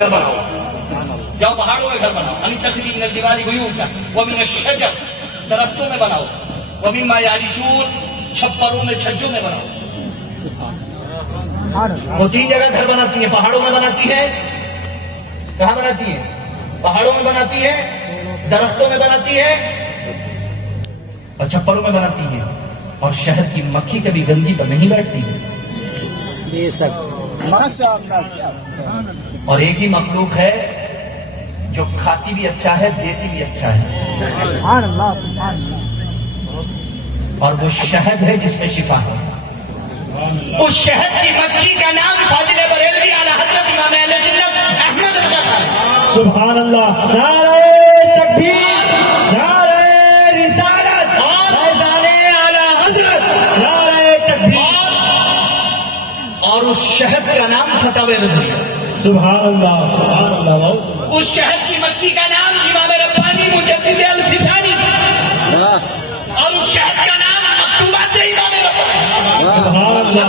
گھر بناؤ، جاؤ پہاڑوں میں گھر بناؤ. علی تخریج من الجبال بیوتا ومن الشجر، درختوں میں بناؤ. ومما یعرشون، چھپروں میں چھجوں میں بناؤ. وہ تین جگہ گھر بناتی ہیں، پہاڑوں میں بناتی ہے. کہاں بناتی ہے؟ پہاڑوں میں بناتی ہے، درختوں میں بناتی ہے اور چھپروں میں بناتی ہے. اور شہد کی مکھی کبھی گندی پر نہیں بیٹھتی. اور ایک ہی مخلوق ہے جو کھاتی بھی اچھا ہے، دیتی بھی اچھا ہے، اور وہ شہد ہے جس میں شفا ہے. اس شہد کی مکھی کا نام فاضل بریلوی اعلی حضرت امام اہل سنت احمد رضا تھا. سبحان اللہ. نعرہ تکبیر، نعرہ رسالت، فیضان اعلی حضرت، نعرہ تکبیر. اور اس شہد کا نام فتاوی رضویہ. سبحان اللہ، سبحان اللہ. اس شہد کی مکھی کا نام امام ربانی مجدد الفسانی، اور اس شہد کا نام مکتوبات امام ربانی. سبحان اللہ.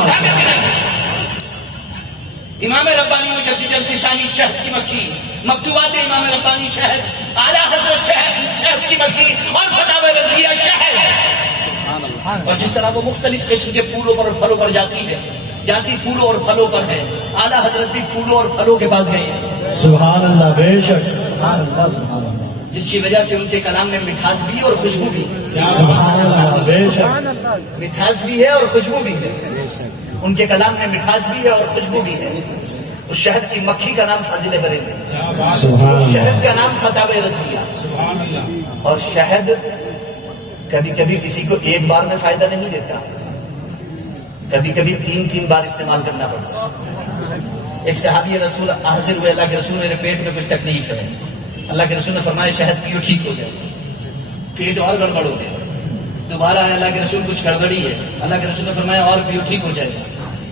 امام ربانی مجدد الفسانی شہد کی مکھی، مکتوبات امام ربانی شہد، اعلیٰ حضرت شہد کی مکھی، اور فتاوی رضویہ شہد. اور جس طرح وہ مختلف قسم کے پھولوں پر اور پھلوں پر جاتی ہے، جاتی پھولوں اور پھلوں پر ہے، اعلیٰ حضرت بھی پھولوں اور پھلوں کے پاس گئے. سبحان اللہ، بے شک. سبحان اللہ، سبحان اللہ. جس کی وجہ سے ان کے کلام میں مٹھاس بھی اور خوشبو بھی. سبحان اللہ، بے شک. مٹھاس بھی ہے اور خوشبو بھی ہے. ان کے کلام میں مٹھاس بھی ہے اور خوشبو بھی ہے. اس شہد کی مکھی کا نام فاضل بریلوی، اس شہد کا نام فتاوی رضویہ. اور شہد کبھی کبھی کسی کو ایک بار میں فائدہ نہیں دیتا، کبھی کبھی 3 بار استعمال کرنا پڑتا. ایک صحابی رسول حاضر ہوئے، اللہ کے رسول میرے پیٹ میں کچھ تکلیف ہے. اللہ کے رسول نے فرمایا شہد پیو ٹھیک ہو جائے. پیٹ اور گڑبڑ ہو گیا. دوبارہ آیا اللہ کے رسول کچھ گڑبڑی ہے. اللہ کے رسول نے فرمایا اور پیو ٹھیک ہو جائے.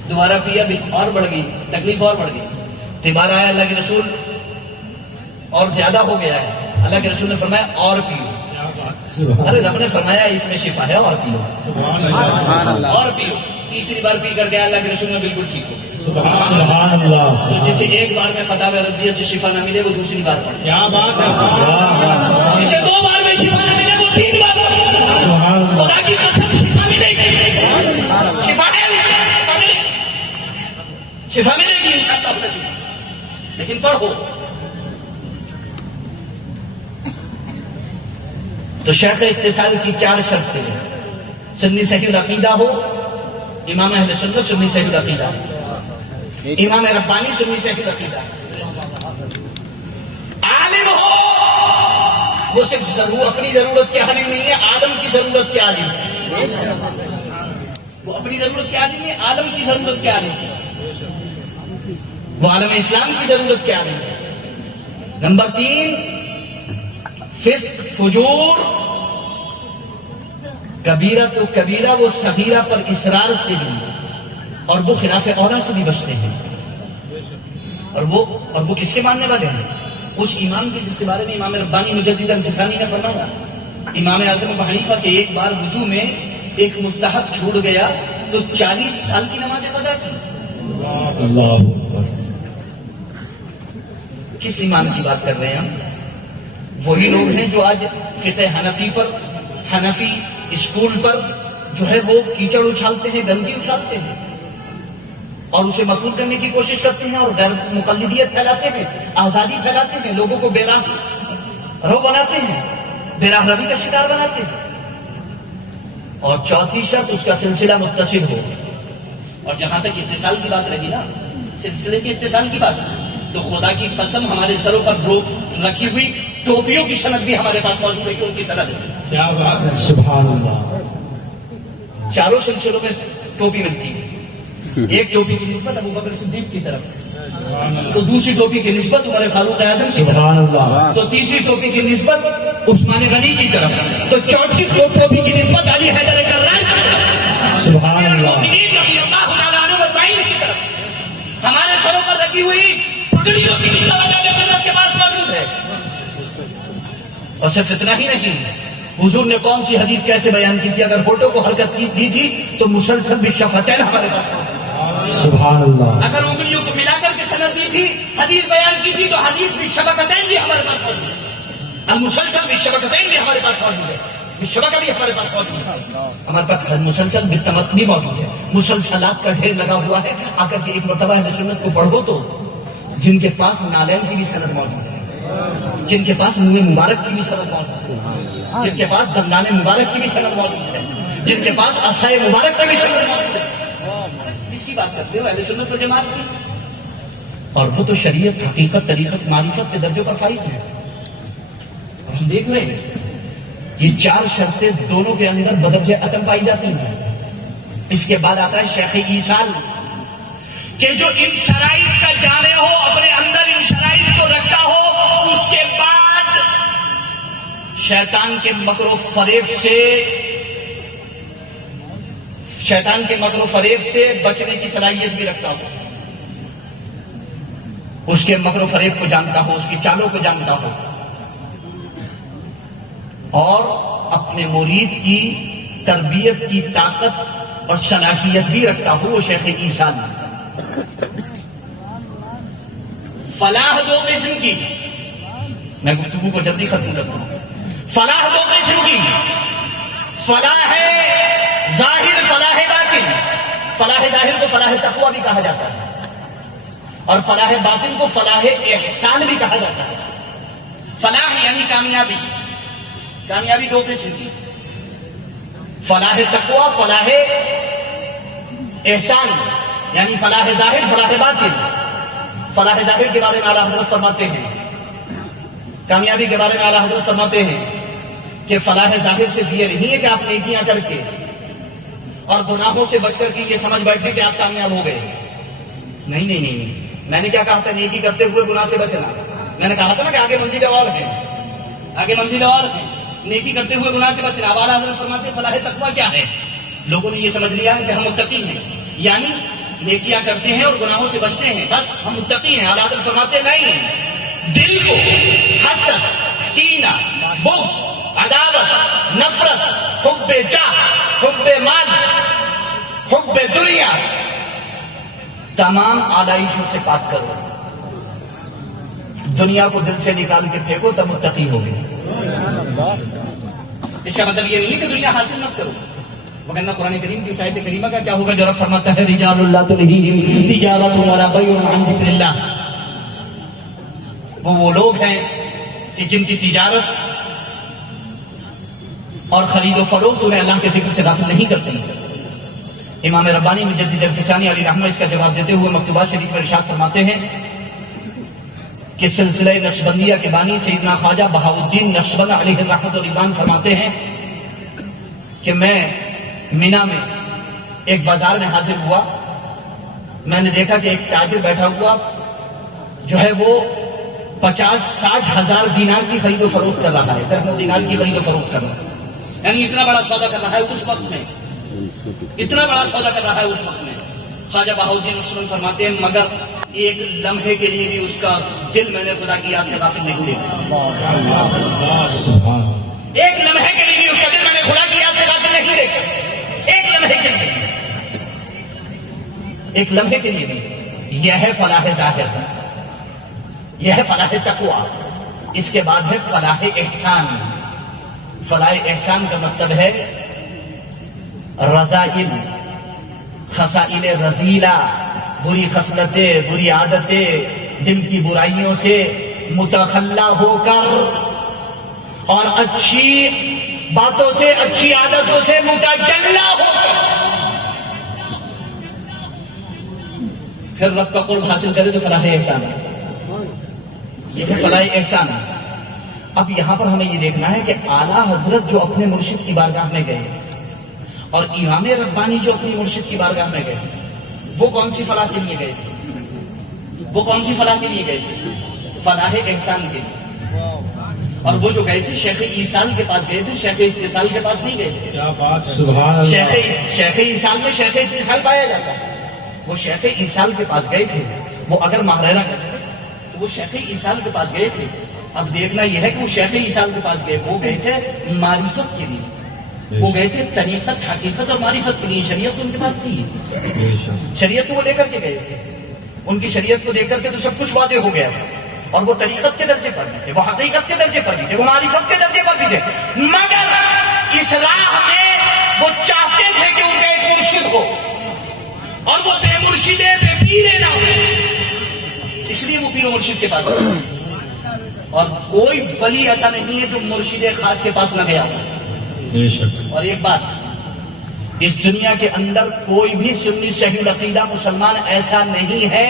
دوبارہ پیا بھی اور بڑھ گئی، تکلیف اور بڑھ گئی. دوبارہ آیا اللہ کے رسول اور زیادہ ہو گیا ہے. اللہ کے رسول نے فرمایا اور پیو. ارے رب نے فرمایا اس میں شفا ہے اور پیو، اور پیو. تیسری بار پی کر کے اللہ کے رسول نے بالکل ٹھیک ہو. سبحان اللہ. تو جسے ایک بار میں فتاوی رضویہ سے شفا نہ ملے وہ دوسری بار پڑھے. کیا بات ہے. جسے 2 بار میں شفا نہ ملے وہ 3 بار پڑھے. سبحان اللہ. خدا کی قسم شفا ملے گی، شفا ہے، شفا ملے گی انشاءاللہ. لیکن پڑھو. تو شیخ اتصال کی 4 شرطیں ہیں. سنی صحیح العقیدہ ہو، امام اہل سنت سنی صحیح العقیدہ، امام ربانی سنی صحیح العقیدہ. عالم ہو، وہ صرف اپنی ضرورت کے عالم نہیں ہے، عالم کی ضرورت کے عالم ہے. وہ اپنی ضرورت کے عالم نہیں، عالم کی ضرورت کے عالم ہے. وہ عالم اسلام کی ضرورت کے عالم ہے. نمبر 3، فسق فجور، کبیرہ تو کبیرہ وہ صغیرہ پر اصرار سے بھی، اور وہ خلاف اولیٰ سے بھی بچتے ہیں. اور وہ کس کے ماننے والے ہیں؟ اس امام کے جس کے بارے میں امام ربانی مجدد الفسانی نے فرمایا. امام اعظم ابو حنیفہ کے ایک بار وضو میں ایک مستحب چھوٹ گیا تو 40 سال کی نماز قضا کی. اللہ. کس امام کی بات کر رہے ہیں ہم؟ وہی لوگ ہیں جو آج فقہ حنفی پر، حنفی اسکول پر جو ہے وہ کیچڑ اچھالتے ہیں، گندگی اچھالتے ہیں، اور اسے مقبول کرنے کی کوشش کرتے ہیں، اور غیر مقلدیت پھیلاتے ہیں، آزادی پھیلاتے ہیں، لوگوں کو بے راہ رو بناتے ہیں، بے راہ روی کا شکار بناتے ہیں. اور چوتھی شرط اس کا سلسلہ متصل ہو. اور جہاں تک اتصال کی بات رہی نا، سلسلے کے اتصال کی بات، تو خدا کی قسم ہمارے سروں پر رکھی ہوئی ٹوپیوں کی سند بھی ہمارے پاس موجود ہے کہ ان کی سند ہے. کیا بات ہے. سبحان اللہ. 4 سلسلوں میں ٹوپی ملتی ہے. ایک ٹوپی کی نسبت ابو بکر صدیق کی طرف، تو دوسری ٹوپی کی نسبت عمر فاروق اعظم کی سبحان طرف، اللہ. تو تیسری ٹوپی کی نسبت عثمان غنی کی طرف، تو چوتھی ٹوپی کی نسبت علی حیدر کرار کی طرف، سبحان اللہ. رضی اللہ تعالیٰ عنہ اجمعین کی طرف. ہمارے سروں پر رکھی ہوئی پگڑیوں کی نسبت اہل سنت کے پاس موجود ہے. اور صرف اتنا ہی نہیں، حضور نے کون سی حدیث کیسے بیان کی تھی؟ اگر ہوٹوں کو حرکت کی تھی تو مسلسل بالشفتین ہمارے پاس. سبحان اللہ. اگر انگلیوں کو ملا کر کے سند دی تھی، حدیث بیان کی تھی، تو حدیث بھی شبکتین بھی ہمارے پاس موجود ہے، المسلسل بھی شبکتین بھی ہمارے پاس موجود ہے، شبکہ بھی ہمارے پاس موجود ہے، ہمارے پاس مسلسل بالتمت بھی موجود ہے، مسلسلات کا ڈھیر لگا ہوا ہے۔ آ کر کے ایک مرتبہ اہل سنت کو پڑھو تو جن کے پاس نالین کی بھی سند موجود ہے، جن کے پاس منہ مبارک کی بھی سند موجود ہے، جن کے پاس دندان مبارک کی بھی سند موجود ہے، جن کے پاس عصای مبارک کی بھی سند موجود ہے، اس کی بات کرتے ہو اہل سنت و جماعت کی؟ اور وہ تو شریعت، حقیقت، طریقت، معرفت کے درجوں پر فائز ہے۔ اور ہم دیکھ رہے ہیں یہ چار شرطیں دونوں کے اندر بدرجہ عدم پائی جاتی ہیں۔ اس کے بعد آتا ہے شیخ ایصال، کہ جو ان شرائط کا جامع ہو، اپنے اندر ان شرائط کو رکھتا ہو، اس کے بعد شیطان کے مکر و فریب سے بچنے کی صلاحیت بھی رکھتا ہو، اس کے مکر و فریب کو جانتا ہو، اس کی چالوں کو جانتا ہو، اور اپنے مرید کی تربیت کی طاقت اور صلاحیت بھی رکھتا ہو، وہ شیخ ایصال۔ فلاح دو قسم کی، میں گفتگو کو جلدی ختم کرتا ہوں۔ فلاح دو قسم کی، فلاح ظاہر، فلاح باطن۔ فلاح ظاہر کو فلاح تقویٰ بھی کہا جاتا ہے، اور فلاح باطن کو فلاح احسان بھی کہا جاتا ہے۔ فلاح یعنی کامیابی، کامیابی دو قسم کی، فلاح تقویٰ، فلاح احسان، یعنی فلاح ظاہر، فلاح باطن۔ فلاح ظاہر کے بارے میں اعلیٰ حضرت فرماتے ہیں، کامیابی کے بارے میں اعلیٰ حضرت فرماتے ہیں کہ فلاح ظاہر صرف یہ نہیں ہے کہ آپ نیکیاں کر کے اور گناہوں سے بچ کر کے یہ سمجھ بیٹھے کہ آپ کامیاب ہو گئے۔ نہیں، میں نے کیا کہا تھا؟ نیکی کرتے ہوئے گناہ سے بچنا۔ میں نے کہا تھا نا کہ آگے منزلیں اور ہیں، آگے منزلیں اور ہیں، نیکی کرتے ہوئے گناہ سے بچنا۔ اب اعلیٰ حضرت فرماتے ہیں فلاح تقویٰ کیا ہے؟ لوگوں نے یہ سمجھ لیا ہے کہ ہم متقی ہیں، یعنی نیکیاں کرتے ہیں اور گناہوں سے بچتے ہیں، بس ہم متقی ہیں۔ اعلیٰ حضرت فرماتے نہیں، دل کو حسد، کینہ، بغض، عداوت، نفرت، حب جاہ، حب مال، حب دنیا، تمام آلائشوں سے پاک کرو، دنیا کو دل سے نکال کے پھینکو، تب متقی ہوگی۔ اس کا مطلب یہ نہیں کہ دنیا حاصل مت کرو، وگرنہ قرآن کریم کی آیت کریمہ کا کیا ہوگا جو رب فرماتا ہے رجال اللہ تلہیہم تجارۃ ولا بیع عن ذکر اللہ، وہ لوگ ہیں کہ جن کی تجارت اور خرید و فروخت انہیں اللہ کے ذکر سے غافل نہیں کرتی۔ امام ربانی مجدد الفسانی علیہ رحمہ اس کا جواب دیتے ہوئے مکتوبات شریف میں ارشاد فرماتے ہیں کہ سلسلہ نقشبندیہ کے بانی سیدنا خواجہ بہاؤالدین نقشبند علیہ الرحمۃ والرضوان فرماتے ہیں کہ میں مینا میں ایک بازار میں حاضر ہوا، میں نے دیکھا کہ ایک تاجر بیٹھا ہوا جو ہے وہ 50-60 ہزار دینار کی خرید و فروخت کر رہا ہے، درہم دینار کی خرید و فروخت کر رہا ہے، یعنی اتنا بڑا سودا کر رہا ہے اس وقت میں، اتنا بڑا سودا کر رہا ہے اس وقت میں۔ خواجہ بہاؤالدین نقشبند فرماتے ہیں مگر ایک لمحے کے لیے بھی اس کا دل میں نے خدا کی یاد سے غافل نہیں دیکھا، ایک لمحے کے لیے بھی اس کا دل میں نے خدا کی یاد سے غافل نہیں دیکھا، ایک لمحے کے لیے، ایک لمحے کے لیے بھی۔ یہ ہے فلاح ظاہر، یہ ہے فلاح تقویٰ۔ اس کے بعد ہے فلاح احسان۔ فلاح احسان کا مطلب ہے رذائل، خصائل رذیلہ، بری خصلتیں، بری عادتیں، دل کی برائیوں سے متخلا ہو کر اور اچھی باتوں سے، اچھی عادتوں سے متجلا ہو کر پھر رب کا قرب حاصل کرے تو فلاح احسان ہے، یہ ہے فلاح احسان ہے۔ اب یہاں پر ہمیں یہ دیکھنا ہے کہ اعلیٰ حضرت جو اپنے مرشد کی بارگاہ میں گئے اور امام ربانی جو اپنی مرشد کی بارگاہ میں گئے، وہ کون سی فلاح کے لیے گئے تھے؟ وہ کون سی فلاح کے لیے گئے تھے؟ فلاح احسان کے لیے۔ اور وہ جو گئے تھے شیخ ایصال کے پاس گئے تھے، شیخ اتصال کے پاس نہیں گئے تھے۔ کیا بات ہے، سبحان اللہ۔ شیخ ایصال میں شیخ اتصال پایا جاتا ہے، وہ شیخ ایصال کے پاس گئے تھے۔ وہ اگر ماہرہ کرتے تھے تو وہ شیخ ایصال کے پاس گئے تھے۔ اب دیکھنا یہ ہے کہ وہ شیخ ایصال کے پاس گئے، وہ گئے تھے معرفت کے لیے، وہ گئے تھے طریقت، حقیقت اور معرفت کے لیے۔ شریعت تو ان کے پاس تھی، شریعت تو وہ لے کر کے گئے تھے، ان کی شریعت کو دیکھ کر کے تو سب کچھ واضح ہو گیا تھا، اور وہ طریقت کے درجے پر بھی تھے، وہ حقیقت کے درجے پر بھی تھے، وہ معرفت کے درجے پر بھی تھے، مگر اصلاح میں وہ چاہتے تھے کہ ان کا ایک مرشد ہو، اور وہ بے مرشدے بے پیرے نہ ہو، اس لیے وہ پیر و مرشد کے پاس گئے۔ اور کوئی ولی ایسا نہیں ہے جو مرشد خاص کے پاس نہ گیا۔ بے شک۔ اور ایک بات، اس دنیا کے اندر کوئی بھی سنی صحیح العقیدہ مسلمان ایسا نہیں ہے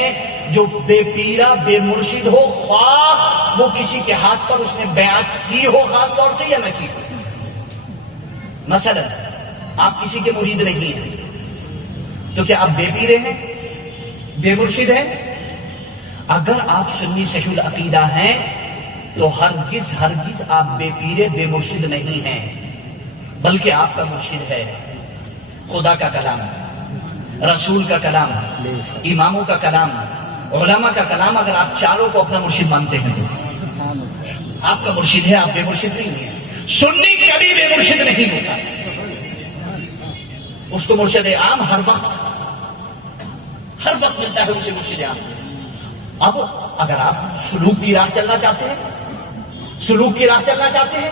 جو بے پیرا بے مرشد ہو، خواہ وہ کسی کے ہاتھ پر اس نے بیعت کی ہو خاص طور سے یا نہ کی ہو۔ مثلا آپ کسی کے مرید نہیں ہیں تو کیا آپ بے پیرے ہیں، بے مرشد ہیں؟ اگر آپ سنی صحیح العقیدہ ہیں تو ہرگز ہرگز آپ بے پیرے بے مرشد نہیں ہیں، بلکہ آپ کا مرشد ہے خدا کا کلام، رسول کا کلام، اماموں کا کلام، علماء کا کلام۔ اگر آپ چاروں کو اپنا مرشد مانتے ہیں تو آپ کا مرشد ہے، آپ بے مرشد نہیں ہیں۔ سنی کبھی بے مرشد نہیں ہوتا، اس کو مرشد عام ہر وقت ملتا ہے، اسے مرشد عام۔ اب اگر آپ سلوک کی راہ چلنا چاہتے ہیں، سلوک کی راہ چلنا چاہتے ہیں،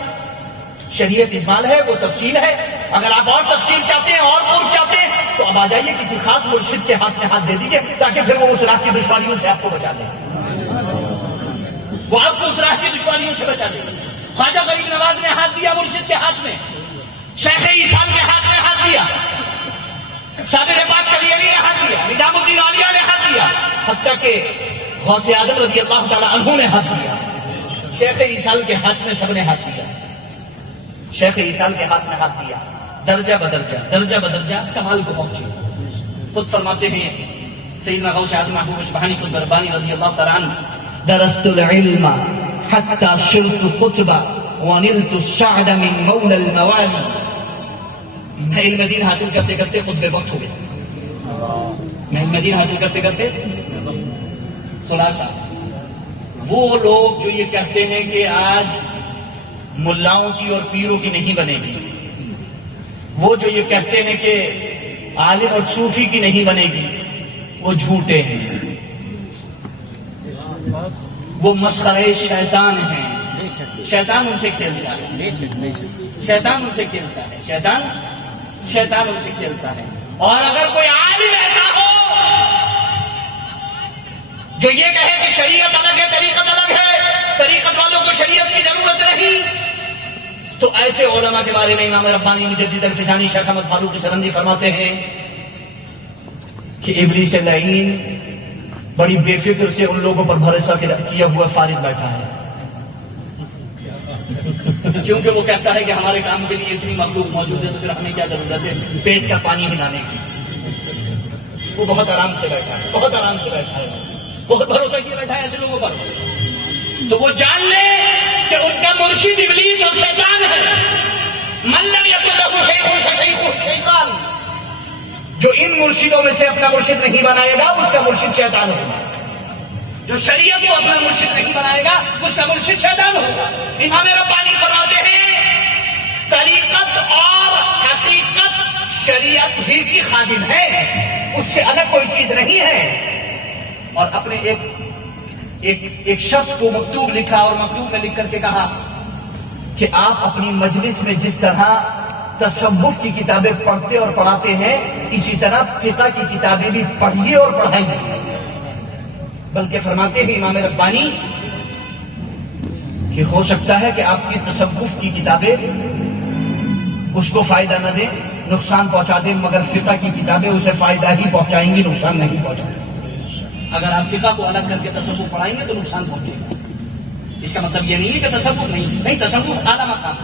شریعت اجمال ہے، وہ تفصیل ہے۔ اگر آپ اور تفصیل چاہتے ہیں اور قرب چاہتے ہیں تو اب آ جائیے کسی خاص مرشد کے ہاتھ میں ہاتھ دے دیجئے، تاکہ پھر وہ اس راہ کی دشواریوں سے آپ کو بچا دے، وہ آپ کو اس راہ کی دشواریوں سے بچا دے۔ خواجہ غریب نواز نے ہاتھ دیا مرشد کے ہاتھ میں، شیخ عیسال کے ہاتھ میں ہاتھ دیا، صابر پاک کلیلی نے ہاتھ دیا، نظام الدین عالیہ نے ہاتھ دیا، حتیٰ کہ غوث اعظم رضی اللہ تعالیٰ عنہ نے ہاتھ دیا۔ شیخ عیسال کے ہاتھ میں سب نے ہاتھ دیا، شیخ عیسال کے ہاتھ میں ہاتھ دیا، درجہ بدرجہ کمال کو پہنچے۔ خود فرماتے ہیں سیدنا غوث اعظم محبوب سبحانی خود بربانی رضی اللہ تعالیٰ عنہ، درست العلم حتی شرط قطبہ ونلت السعد من مولا الموالی۔ میں علم دین حاصل کرتے کرتے خطبے وقت ہو گیا، میں علم دین حاصل کرتے کرتے خلاصہ، وہ لوگ جو یہ کہتے ہیں کہ آج ملاؤں کی اور پیروں کی نہیں بنے گی، وہ جو یہ کہتے ہیں کہ عالم اور صوفی کی نہیں بنے گی، وہ جھوٹے ہیں، وہ مسخرے شیطان ہیں۔ شیطان ان سے کھیلتا ہے، شیطان ان سے کھیلتا ہے، شیطان ان سے کھیلتا ہے۔ اور اگر کوئی عالم ایسا ہو جو یہ کہے کہ شریعت الگ ہے، طریقت الگ ہے، طریقت والوں کو شریعت کی ضرورت نہیں، تو ایسے علماء کے بارے میں امام ربانی مجدد الفسانی شیخ احمد فاروق سرندی فرماتے ہیں کہ ابلیس لعین بڑی بے فکر سے ان لوگوں پر بھروسہ کیا ہوا فارغ بیٹھا ہے، کیونکہ وہ کہتا ہے کہ ہمارے کام کے لیے اتنی مخلوق موجود ہے تو پھر ہمیں کیا ضرورت ہے پیٹ کا پانی ہلانے کی۔ وہ بہت آرام سے بیٹھا ہے، بہت آرام سے بیٹھا ہے، بہت بھروسہ کیا بیٹھا ہے ایسے لوگوں پر۔ تو وہ جان لے کہ ان کا مرشد ابلیس اور شیطان ہے۔ من لم یکن لہ شیخ فشیخہ شیطان، جو ان مرشدوں میں سے اپنا مرشد نہیں بنائے گا اس کا مرشد شیطان ہوگا، جو شریعت کو اپنا مرشد نہیں بنائے گا اس کا مرشد شیطان ہوگا۔ امام ربانی فرماتے ہیں طریقت اور حقیقت شریعت ہی کی خادم ہے، اس سے الگ کوئی چیز نہیں ہے۔ اور اپنے ایک شخص کو مکتوب لکھا اور مکتوب میں لکھ کر کے کہا کہ آپ اپنی مجلس میں جس طرح تصوف کی کتابیں پڑھتے اور پڑھاتے ہیں اسی طرح فقہ کی کتابیں بھی پڑھیے اور پڑھائیے۔ بلکہ فرماتے ہیں امام ربانی کہ ہو سکتا ہے کہ آپ کی تصوف کی کتابیں اس کو فائدہ نہ دیں، نقصان پہنچا دیں، مگر فقہ کی کتابیں اسے فائدہ ہی پہنچائیں گی، نقصان نہیں پہنچائیں گی۔ اگر آپ فقہ کو الگ کر کے تصوف پڑھائیں گے تو نقصان پہنچے گا۔ اس کا مطلب یہ نہیں ہے کہ تصوف نہیں، تصوف اعلیٰ مقام۔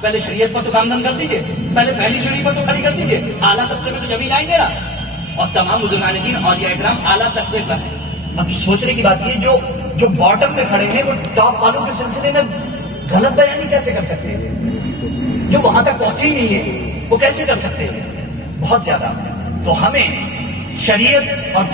پہلے شریعت پر تو کامدن کر دیجیے، پہلے پہلی سیڑھی پر تو کھڑی کر دیجیے، اعلیٰ طبقے میں تو جبھی جائیں گے نا۔ اور تمام بزرگان دین اولیاء اکرام اعلیٰ طبقے پر ہیں۔ اب سوچنے کی بات یہ جو باٹم میں کھڑے ہیں وہ ٹاپ والوں کے سلسلے میں غلط بیانی کیسے کر سکتے ہیں؟ جو وہاں تک پہنچے ہی نہیں ہے وہ کیسے کر سکتے ہیں؟ بہت زیادہ۔ تو ہمیں شریعت اور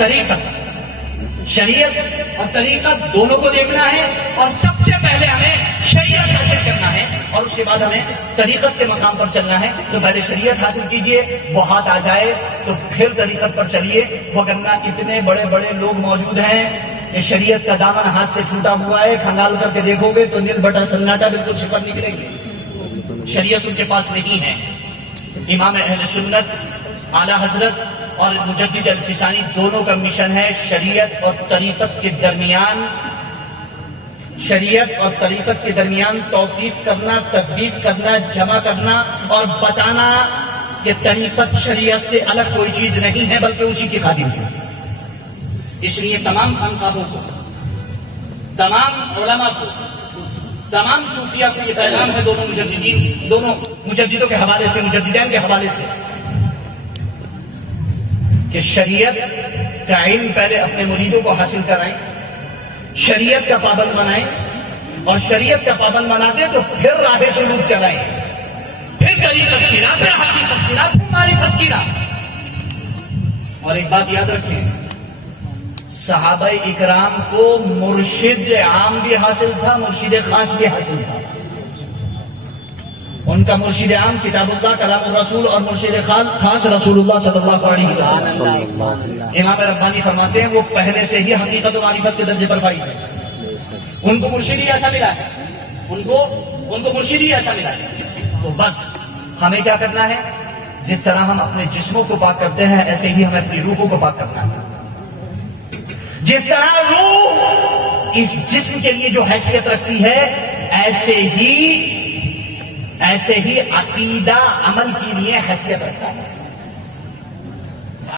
طریقت دونوں کو دیکھنا ہے، اور سب سے پہلے ہمیں شریعت حاصل کرنا ہے اور اس کے بعد ہمیں طریقت کے مقام پر چلنا ہے. تو پہلے شریعت حاصل کیجئے, وہ ہاتھ آ جائے تو پھر طریقت پر چلیے. وگرنہ اتنے بڑے بڑے لوگ موجود ہیں کہ شریعت کا دامن ہاتھ سے چھوٹا ہوا ہے, کھنگال کر کے دیکھو گے تو نیل بٹا سناٹا بالکل صفر نکلے گی. شریعت ان کے پاس نہیں ہے. امام اہل سنت اعلی حضرت اور مجدد الفسانی دونوں کا مشن ہے شریعت اور طریقت کے درمیان, شریعت اور طریقت کے درمیان توفیق کرنا, تطبیق کرنا, جمع کرنا اور بتانا کہ طریقت شریعت سے الگ کوئی چیز نہیں ہے بلکہ اسی کی خادم ہے. اس لیے تمام خانقاہوں کو, تمام علماء کو, تمام صوفیہ کو یہ پیغام ہے, دونوں مجددین, دونوں مجددوں کے حوالے سے, مجددین کے حوالے سے, کہ شریعت کا علم پہلے اپنے مریدوں کو حاصل کرائیں, شریعت کا پابند بنائیں, اور شریعت کا پابند بنا دیں تو پھر راہ سلوک چلائیں, پھر طریقت کی راہ, پھر حقیقت کی راہ, پھر معرفت کی راہ. اور ایک بات یاد رکھیں, صحابہ اکرام کو مرشد عام بھی حاصل تھا, مرشد خاص بھی حاصل تھا. ان کا مرشد عام کتاب اللہ, کلام الرسول, اور مرشد خاص رسول اللہ صلی اللہ علیہ وسلم. امام ربانی فرماتے ہیں وہ پہلے سے ہی حقیقت و معرفت کے درجے پر فائز ہے. ان کو مرشد ہی ایسا ملا ہے, ان کو مرشد ہی ایسا ملا ہے. تو بس ہمیں کیا کرنا ہے, جس طرح ہم اپنے جسموں کو پاک کرتے ہیں ایسے ہی ہمیں اپنی روحوں کو پاک کرنا ہے. جس طرح روح اس جسم کے لیے جو حیثیت رکھتی ہے ایسے ہی عقیدہ عمل کے لیے حیثیت رکھتا ہے.